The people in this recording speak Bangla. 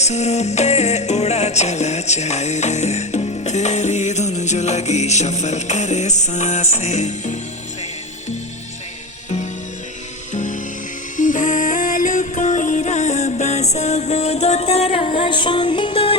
सुरों पे उड़ा चला जाए रे, तेरी धुन जो लगी शफल करे सांसें। ভালো কইরা বাসগো দোতারা সুন্দর